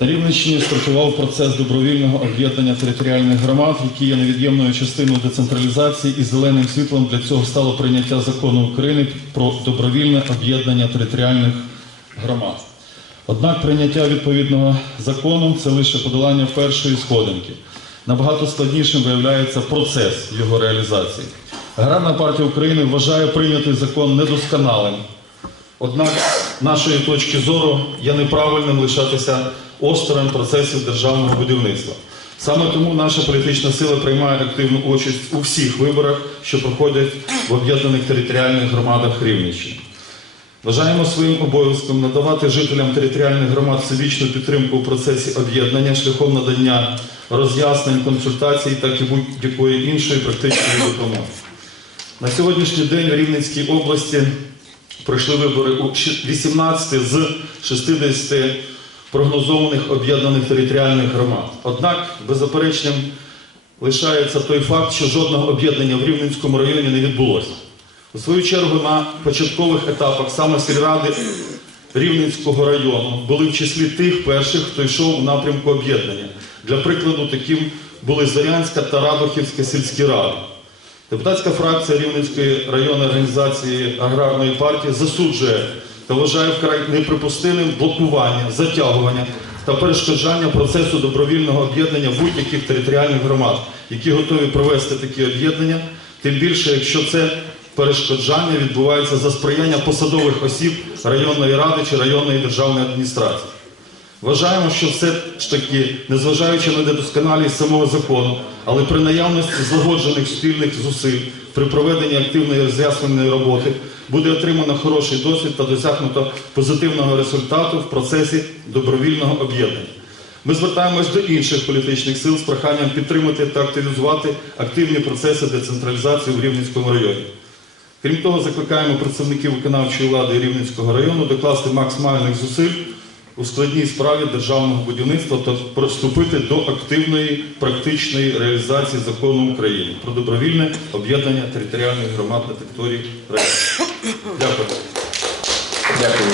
На Рівненщині стартував процес добровільного об'єднання територіальних громад, який є невід'ємною частиною децентралізації і зеленим світлом для цього стало прийняття закону України про добровільне об'єднання територіальних громад. Однак прийняття відповідного закону це лише подолання першої сходинки. Набагато складнішим виявляється процес його реалізації. Аграрна партія України вважає прийнятий закон недосконалим, Однак, нашої точки зору, є неправильним лишатися осторонь процесів державного будівництва. Саме тому наша політична сила приймає активну участь у всіх виборах, що проходять в об'єднаних територіальних громадах Рівненщини. Вважаємо своїм обов'язком надавати жителям територіальних громад всебічну підтримку у процесі об'єднання шляхом надання роз'яснень, консультацій, так і будь-якої іншої практичної допомоги. На сьогоднішній день в Рівненській області пройшли вибори у 18 з 60 прогнозованих об'єднаних територіальних громад. Однак, беззаперечним лишається той факт, що жодного об'єднання в Рівненському районі не відбулося. У свою чергу на початкових етапах саме сільради Рівненського району були в числі тих перших, хто йшов у напрямку об'єднання. Для прикладу, таким були Зорянська та Радохівська сільські ради. Депутатська фракція Рівненської районної організації аграрної партії засуджує та вважає вкрай неприпустимим блокування, затягування та перешкоджання процесу добровільного об'єднання будь-яких територіальних громад, які готові провести такі об'єднання, тим більше, якщо це перешкоджання відбувається за сприяння посадових осіб районної ради чи районної державної адміністрації. Вважаємо, що все ж таки, незважаючи на недосконалість самого закону, але при наявності злагоджених спільних зусиль при проведенні активної роз'ясненої роботи буде отримано хороший досвід та досягнуто позитивного результату в процесі добровільного об'єднання. Ми звертаємось до інших політичних сил з проханням підтримати та активізувати активні процеси децентралізації в Рівненському районі. Крім того, закликаємо працівників виконавчої влади Рівненського району докласти максимальних зусиль у складній справі державного будівництва та приступити до активної практичної реалізації закону України про добровільне об'єднання територіальних громад на території району. Дякую. Дякую.